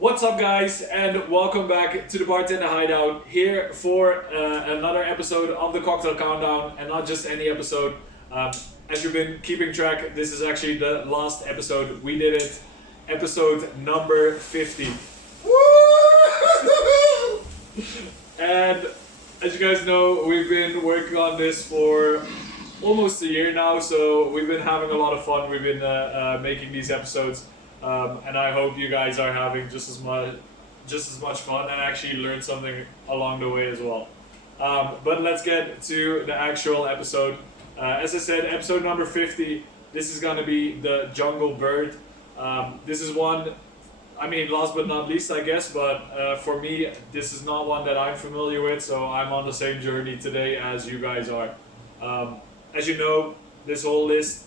What's up, guys, and welcome back to the Bartender Hideout. Here for another episode of the Cocktail Countdown, and not just any episode. Um, as you've been keeping track, this is actually the last episode. We did it, episode number 50. And as you guys know, we've been working on this for almost a year now, so we've been having a lot of fun. We've been making these episodes. And I hope you guys are having just as much fun and actually learn something along the way as well. But let's get to the actual episode. As I said, episode number 50. This is gonna be the Jungle Bird. This is one, last but not least, I guess. But for me, this is not one that I'm familiar with, so I'm on the same journey today as you guys are. As you know, this whole list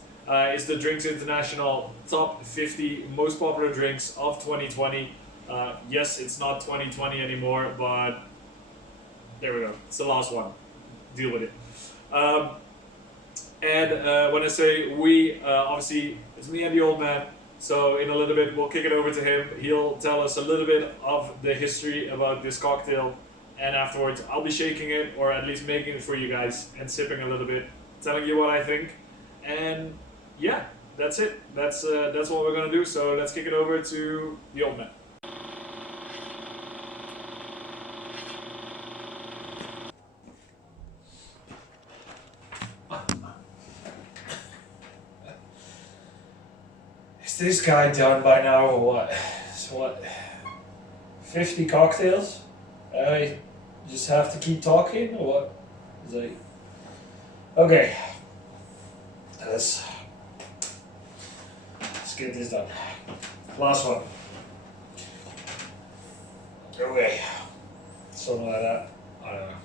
is the Drinks International top 50 most popular drinks of 2020. Yes, it's not 2020 anymore, but there we go. It's the last one. Deal with it. And when I say we, obviously it's me and the old man. So in a little bit, we'll kick it over to him. He'll tell us a little bit of the history about this cocktail. And afterwards, I'll be shaking it, or at least making it for you guys, and sipping a little bit, telling you what I think. And yeah, that's it. That's what we're gonna do. So let's kick it over to the old man. Is this guy done by now or what? So what? 50 cocktails? I just have to keep talking or what? Is like, okay. Let's get this done. Last one. Okay. Something like that. I don't know.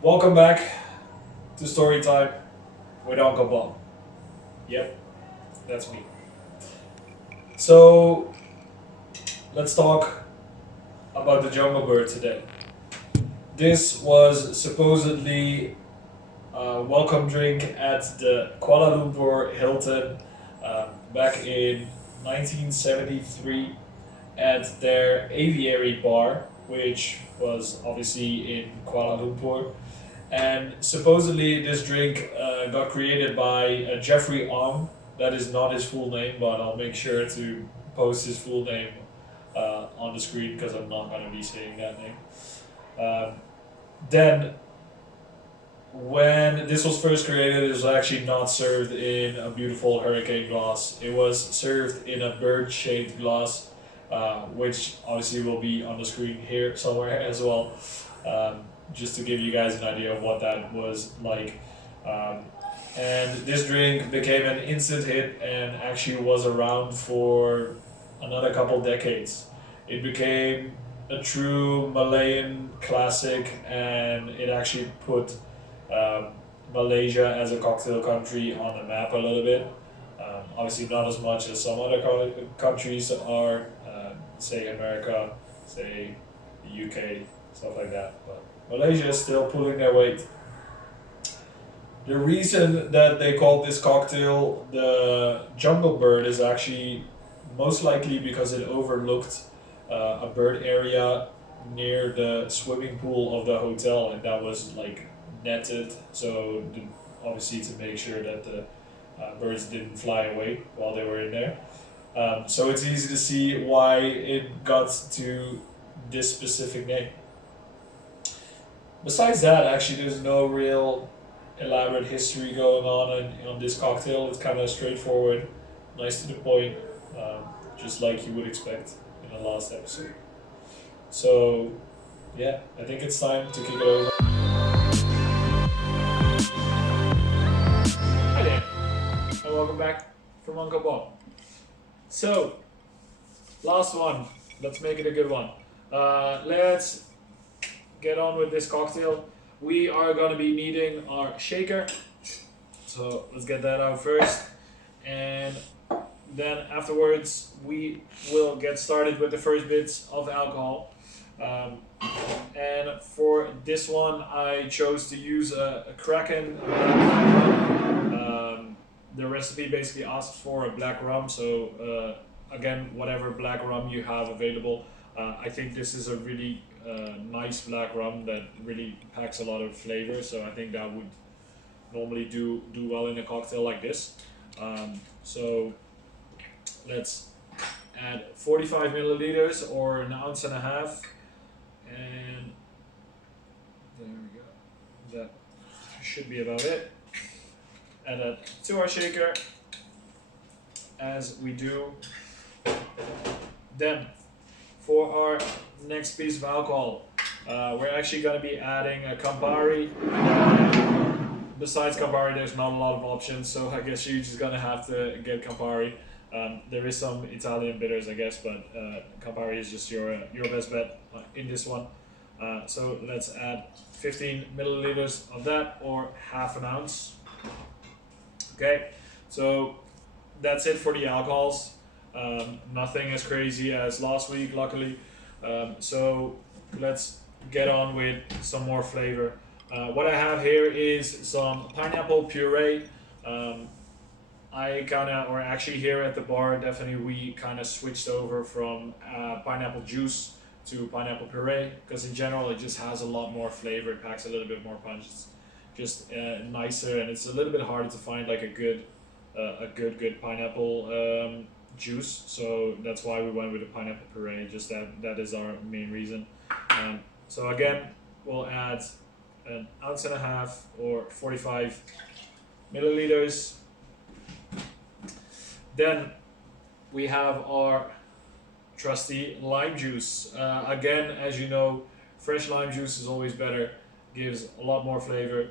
Welcome back to Story Time with Uncle Bob. Yep, that's me. So, let's talk about the Jungle Bird today. This was supposedly a welcome drink at the Kuala Lumpur Hilton back in 1973 at their aviary bar, which was obviously in Kuala Lumpur. And supposedly this drink got created by Jeffrey Ong. That is not his full name, but I'll make sure to post his full name on the screen because I'm not going to be saying that name. Then, when this was first created, it was actually not served in a beautiful hurricane glass. It was served in a bird-shaped glass, which obviously will be on the screen here somewhere as well, just to give you guys an idea of what that was like. And this drink became an instant hit and actually was around for another couple decades. It became a true Malayan classic, and it actually put Malaysia as a cocktail country on the map a little bit. Obviously not as much as some other countries are, say America, say the UK, stuff like that. But Malaysia is still pulling their weight. The reason that they called this cocktail the Jungle Bird is actually most likely because it overlooked a bird area near the swimming pool of the hotel, and that was like netted, so obviously to make sure that the birds didn't fly away while they were in there. So it's easy to see why it got to this specific name. Besides that, actually, there's no real elaborate history going on this cocktail. It's kind of straightforward, nice to the point, just like you would expect in the last episode. So, yeah, I think it's time to kick it over. Hi there, and welcome back from Uncle Bob. So, last one. Let's make it a good one. Let's get on with this cocktail. We are going to be needing our shaker. So let's get that out first. And then afterwards, we will get started with the first bits of alcohol. And for this one, I chose to use a Kraken. The recipe basically asks for a black rum, so again, whatever black rum you have available. I think this is a really nice black rum that really packs a lot of flavor. So I think that would normally do well in a cocktail like this. So let's add 45 milliliters or an ounce and a half, and there we go. That should be about it. Add that to our shaker, as we do. Then, for our next piece of alcohol, we're actually going to be adding a Campari. Besides Campari, there's not a lot of options, so I guess you're just going to have to get Campari. There is some Italian bitters, I guess, but Campari is just your best bet in this one. So let's add 15 milliliters of that, or half an ounce. Okay, so that's it for the alcohols. Nothing as crazy as last week, luckily. So let's get on with some more flavor. What I have here is some pineapple puree. Actually here at the bar, definitely we kind of switched over from pineapple juice to pineapple puree, because in general it just has a lot more flavor. It packs a little bit more punch. It's just nicer, and it's a little bit harder to find like a good pineapple juice. So that's why we went with the pineapple puree. Just that is our main reason. So again, we'll add an ounce and a half or 45 milliliters. Then we have our trusty lime juice. Again, as you know, fresh lime juice is always better, gives a lot more flavor,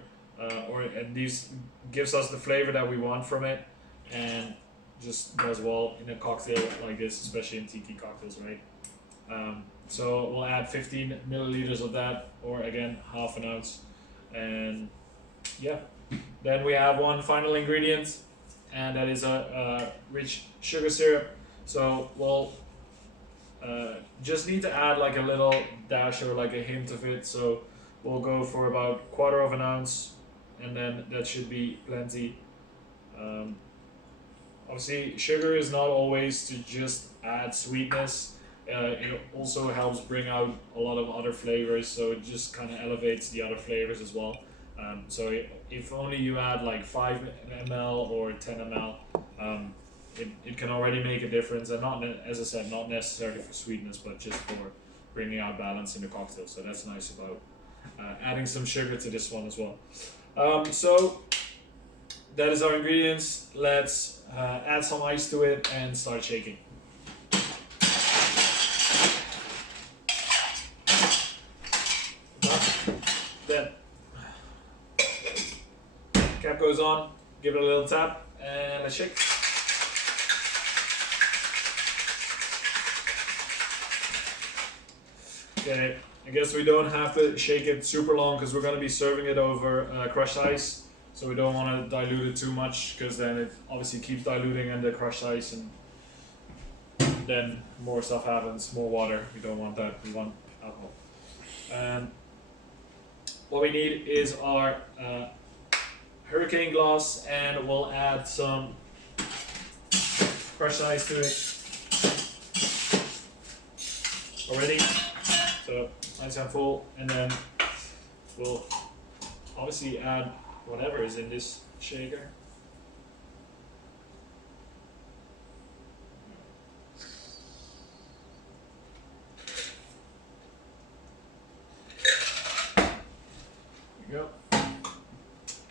or at least gives us the flavor that we want from it, and just does well in a cocktail like this, especially in tiki cocktails, right? So we'll add 15 milliliters of that, or again, half an ounce. And yeah, then we have one final ingredient, and that is a rich sugar syrup. So we'll just need to add like a little dash or like a hint of it. So we'll go for about 1/4 of an ounce, and then that should be plenty. Obviously, sugar is not always to just add sweetness. It also helps bring out a lot of other flavors, so it just kind of elevates the other flavors as well. So if only you add like 5 ml or 10 ml, it can already make a difference, and not, as I said, not necessarily for sweetness, but just for bringing out balance in the cocktail. So that's nice about adding some sugar to this one as well. So that is our ingredients. Let's add some ice to it and start shaking. Then cap goes on, give it a little tap, and let's shake. Okay, I guess we don't have to shake it super long because we're going to be serving it over crushed ice. So we don't want to dilute it too much, because then it obviously keeps diluting in the crushed ice, and then more stuff happens, more water. We don't want that, we want alcohol. And what we need is our hurricane glass, and we'll add some crushed ice to it already. So nice and full, and then we'll obviously add whatever is in this shaker. There we go.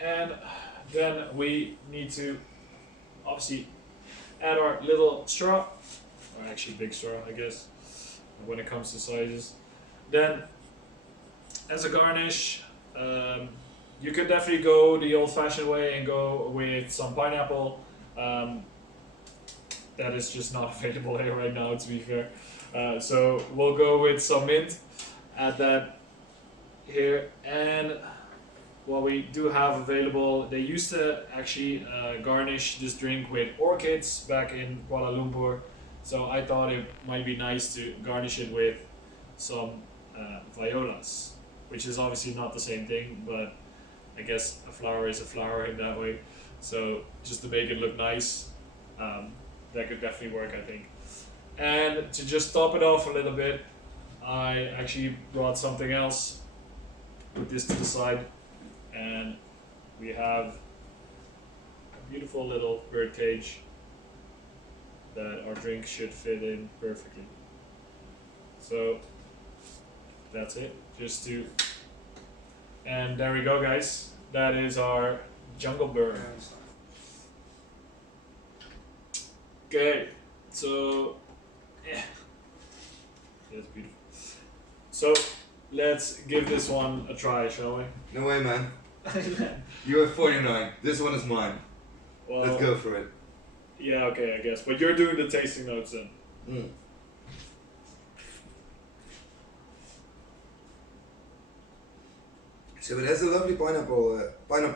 And then we need to obviously add our little straw, or actually big straw, I guess, when it comes to sizes. Then, as a garnish, you could definitely go the old-fashioned way and go with some pineapple. That is just not available here right now, to be fair. So we'll go with some mint, add that here. And what we do have available, they used to actually garnish this drink with orchids back in Kuala Lumpur. So I thought it might be nice to garnish it with some violas, which is obviously not the same thing, but I guess a flower is a flower in that way. So just to make it look nice, that could definitely work, I think. And to just top it off a little bit, I actually brought something else. Put this to the side, and we have a beautiful little bird cage that our drink should fit in perfectly. So that's it. Just to, and there we go, guys. That is our jungle bird. Okay, so yeah, that's beautiful. So let's give this one a try, shall we? No way, man. You have 49. This one is mine. Well, Let's go for it. yeah, okay, I guess. But you're doing the tasting notes then. Mm. So it has a lovely pineapple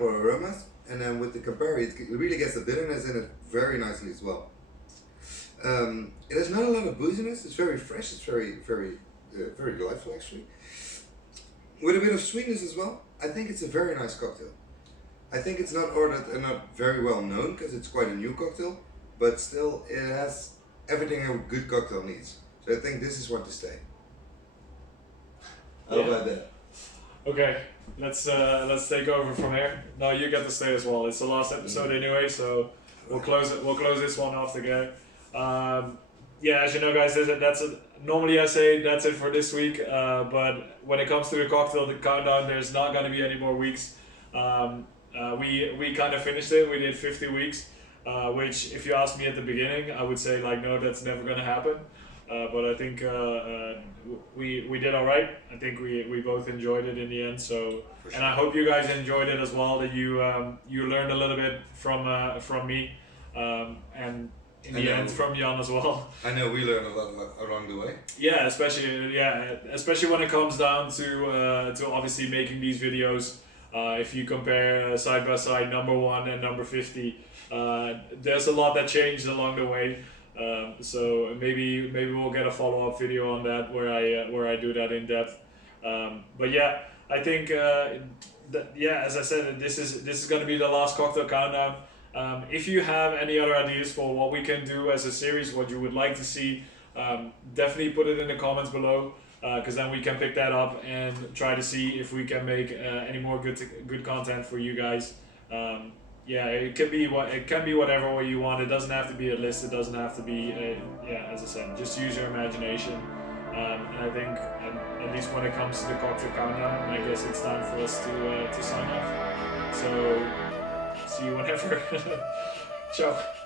aromas, and then with the Campari, it really gets the bitterness in it very nicely as well. It has not a lot of booziness. It's very fresh. It's very delightful actually. With a bit of sweetness as well. I think it's a very nice cocktail. I think it's not ordered and not very well known because it's quite a new cocktail, but still it has everything a good cocktail needs. So I think this is what to stay. How Yeah. about that? Okay, let's take over from here. No, you get to stay as well. It's the last episode anyway, so we'll close it. We'll close this one off together. Yeah, as you know, guys, normally I say that's it for this week. But when it comes to the cocktail, the countdown, there's not gonna be any more weeks. We kind of finished it. We did 50 weeks, which if you asked me at the beginning, I would say like no, that's never gonna happen. But I think we did all right. I think we both enjoyed it in the end. So, and I hope you guys enjoyed it as well. That you learned a little bit from me, and in the end from Jan as well. I know we learned a lot along the way. Yeah, especially when it comes down to obviously making these videos. If you compare side by side number 1 and number 50, there's a lot that changed along the way. So maybe we'll get a follow-up video on that where I do that in depth. But yeah, I think as I said, this is going to be the last cocktail countdown. If you have any other ideas for what we can do as a series, what you would like to see, definitely put it in the comments below, because then we can pick that up and try to see if we can make any more good content for you guys. Yeah, it can be whatever way you want. It doesn't have to be a list. It doesn't have to be as I said, just use your imagination. And I think at least when it comes to the cocktail countdown, I guess it's time for us to sign off. So see you whenever. Ciao.